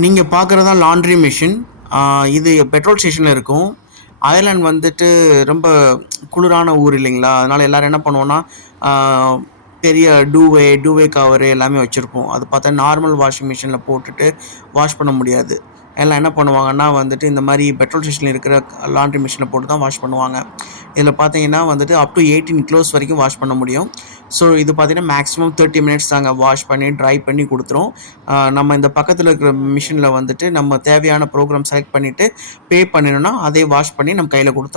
நீங்க பார்க்குறது தான் லாண்ட்ரி மிஷின். இது பெட்ரோல் ஸ்டேஷன்ல இருக்கும். அயர்லாந்து வந்துட்டு ரொம்ப குளிரான ஊர் இல்லைங்களா? அதனால எல்லாரும் என்ன பண்ணுவோம்னா, ஆ பெரிய டூவே கவரு எல்லாமே வச்சிருப்போம். அது பார்த்தா நார்மல் வாஷிங் மிஷின்ல போட்டுட்டு வாஷ் பண்ண முடியாது. எல்லாம் என்ன பண்ணுவாங்கன்னா வந்துட்டு, இந்த மாரி பெட்ரோல் ஸ்டேஷன்ல இருக்கிற லாண்ட்ரி மிஷின்ல போட்டு தான் வாஷ் பண்ணுவாங்க. இதில பார்த்தீங்கன்னா வந்துட்டு அப் டூ 18 கிலோஸ் வரைக்கும் வாஷ் பண்ண முடியும். ஸோ இது பார்த்தீங்கன்னா மேக்ஸிமம் 30 மினிட்ஸ் தாங்க வாஷ் பண்ணி, ட்ரை பண்ணி குடுத்துரும். நம்ம இந்த பக்கத்துல இருக்கிற ஓகே. மிஷின்ல வந்துட்டு நம்ம தேவையான ப்ரோகிராம் செலக்ட் பண்ணிட்டு, பே பண்ணினோம்னா, அதே வாஷ் பண்ணி நம்ம கையில குடுத்துரும்.